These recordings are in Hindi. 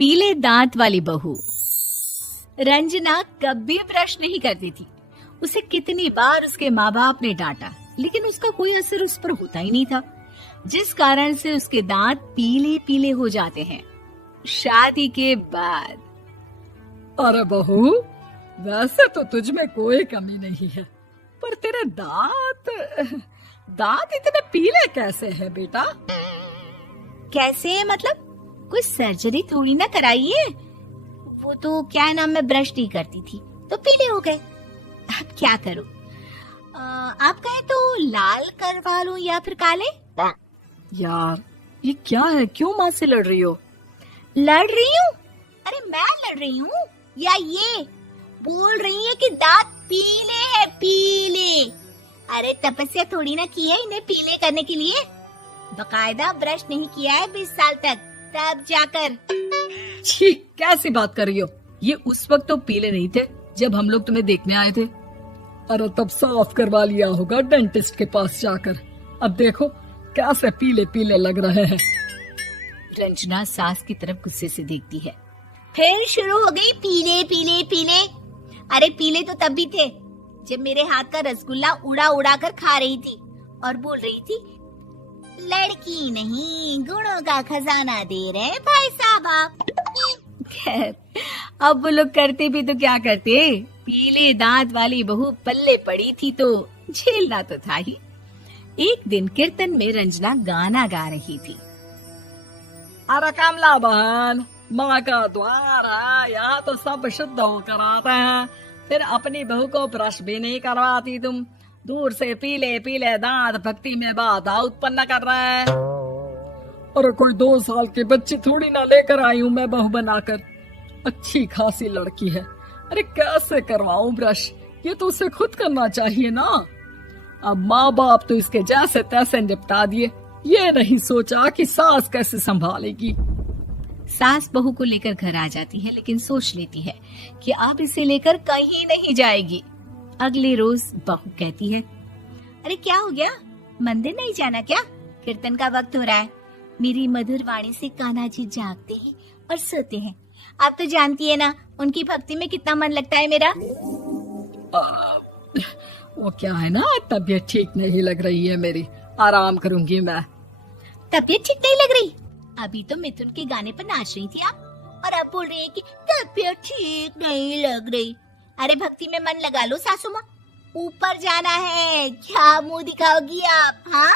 पीले दांत वाली बहू। रंजना कभी ब्रश नहीं करती थी। उसे कितनी बार उसके माँ बाप ने डांटा, लेकिन उसका कोई असर उस पर होता ही नहीं था, जिस कारण से उसके दांत पीले पीले हो जाते हैं। शादी के बाद अरे बहू, वैसे तो तुझ में कोई कमी नहीं है, पर तेरे दांत इतने पीले कैसे हैं बेटा? कैसे मतलब? कोई सर्जरी थोड़ी ना कराई है। वो तो क्या नाम, मैं ब्रश नहीं करती थी तो पीले हो गए। अब क्या करूं? आप कहें तो लाल करवा लूं या फिर काले? यार ये क्या है, क्यों माँ से लड़ रही हो? लड़ रही हूँ? अरे मैं लड़ रही हूँ या ये बोल रही है कि दांत पीले हैं, पीले। अरे तपस्या थोड़ी ना की है इन्हें पीले करने के लिए। बकायदा ब्रश नहीं किया है 20 साल तक, तब जाकर। छी, कैसी बात कर रही हो? ये उस वक्त तो पीले नहीं थे जब हम लोग तुम्हें देखने आए थे। अरे तब साफ करवा लिया होगा डेंटिस्ट के पास जाकर। अब देखो कैसे पीले पीले लग रहे हैं। रंजना सास की तरफ गुस्से से देखती है। फिर शुरू हो गई पीले पीले पीले। अरे पीले तो तब भी थे जब मेरे हाथ का रसगुल्ला उड़ा उड़ा कर खा रही थी और बोल रही थी, लड़की नहीं गुणों का खजाना दे रहे भाई साहब आप। खैर, अब वो लोग करते भी तो क्या करते, पीले दांत वाली बहू पल्ले पड़ी थी तो झेलना तो था ही। एक दिन कीर्तन में रंजना गाना गा रही थी। अरे कमला बहन, माँ का द्वार है, यहाँ तो सब शुद्ध होकर आते हैं, फिर अपनी बहू को ब्रश भी नहीं करवाती तुम। दूर से पीले पीले दांत भक्ति में बाधा उत्पन्न कर रहे हैं। अरे कोई 2 साल के बच्चे थोड़ी ना लेकर आई हूँ मैं बहू बनाकर। अच्छी खासी लड़की है, अरे कैसे करवाऊं ब्रश? ये तो उसे खुद करना चाहिए ना। अब माँ बाप तो इसके जैसे तैसे निपटा दिए, ये नहीं सोचा कि सास कैसे संभालेगी। सास बहू को लेकर घर आ जाती है, लेकिन सोच लेती है कि अब इसे लेकर कहीं नहीं जाएगी। अगले रोज बहू कहती है, अरे क्या हो गया, मंदिर नहीं जाना क्या? कीर्तन का वक्त हो रहा है। मेरी मधुर वाणी से कान्हा जी जागते हैं और सोते हैं। आप तो जानती है ना उनकी भक्ति में कितना मन लगता है मेरा। वो क्या है ना, तबीयत ठीक नहीं लग रही है मेरी, आराम करूंगी मैं। तबीयत ठीक नहीं लग रही? अभी तो मिथुन के गाने पर नाच रही थी आप, और अब बोल रही है कि तबीयत ठीक नहीं लग रही। अरे भक्ति में मन लगा लो सासू माँ, ऊपर जाना है, क्या मुंह दिखाओगी आप? हाँ?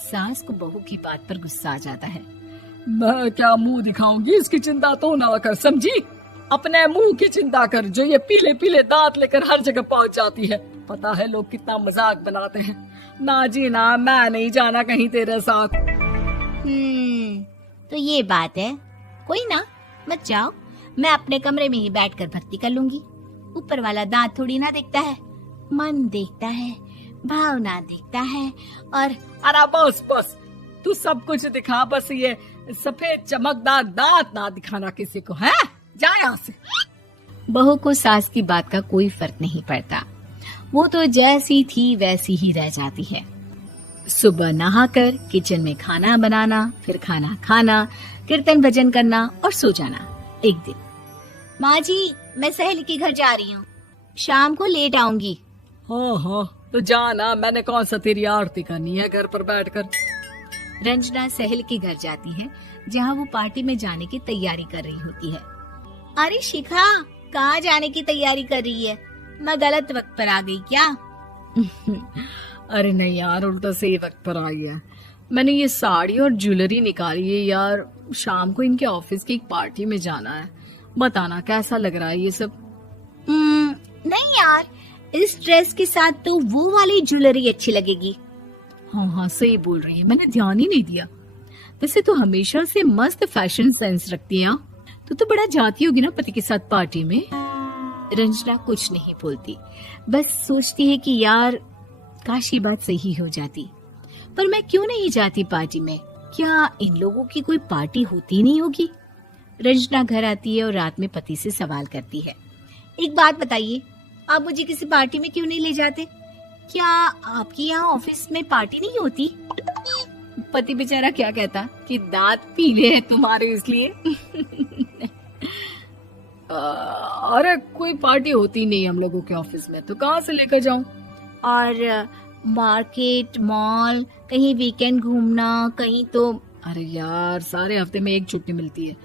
सास को बहू की बात पर गुस्सा आ जाता है। मैं क्या मुंह दिखाऊंगी, इसकी चिंता तो ना कर, समझी? अपने मुंह की चिंता कर, जो ये पीले पीले दांत लेकर हर जगह पहुंच जाती है। पता है लोग कितना मजाक बनाते हैं। ना जी ना, मैं नहीं जाना कहीं तेरे साथ। तो ये बात है। कोई ना, मत जाओ, मैं अपने कमरे में ही बैठकर भक्ति कर लूंगी। ऊपर वाला दांत थोड़ी ना देखता है, मन देखता है, भावना देखता है। और अरे बस बस, तू सब कुछ दिखा, बस ये सफेद चमकदार दांत ना दिखाना किसी को, है? जा यहाँ से। बहू को सास की बात का कोई फर्क नहीं पड़ता। वो तो जैसी थी वैसी ही रह जाती है। सुबह नहाकर किचन में खाना बनाना, फिर खाना खाना, कीर्तन भजन करना और सो जाना। एक दिन, माँ जी मैं सहेली के घर जा रही हूँ, शाम को लेट आऊंगी। हाँ हाँ तो जाना, मैंने कौन सा तेरी आरती करनी है घर पर बैठकर। रंजना सहेली के घर जाती है, जहाँ वो पार्टी में जाने की तैयारी कर रही होती है। अरे शिखा, कहाँ जाने की तैयारी कर रही है? मैं गलत वक्त पर आ गई क्या? अरे नहीं यार, उल्टा सही वक्त पर आ गया। मैंने ये साड़ी और ज्वेलरी निकाली है यार, शाम को इनके ऑफिस की एक पार्टी में जाना है। बताना कैसा लग रहा है ये सब? नहीं यार, इस ड्रेस के साथ तो वो वाली ज्वेलरी अच्छी लगेगी। हाँ हाँ सही बोल रही है, मैंने ध्यान ही नहीं दिया। वैसे तो हमेशा से मस्त फैशन सेंस रखती है। तो बड़ा जाती होगी ना पति के साथ पार्टी में। रंजना कुछ नहीं बोलती, बस सोचती है कि यार काश ये बात सही हो जाती। पर मैं क्यों नहीं जाती पार्टी में? क्या इन लोगों की कोई पार्टी होती नहीं होगी? रंजना घर आती है और रात में पति से सवाल करती है, एक बात बताइए, आप मुझे किसी पार्टी में क्यों नहीं ले जाते? क्या आपके यहाँ ऑफिस में पार्टी नहीं होती? पति बेचारा क्या कहता कि दांत पीले हैं तुम्हारे इसलिए। अरे कोई पार्टी होती नहीं हम लोगों के ऑफिस में, तो कहाँ से लेकर जाऊं? और मार्केट, मॉल, कहीं वीकेंड घूमना, कहीं तो। अरे यार, सारे हफ्ते में एक छुट्टी मिलती है,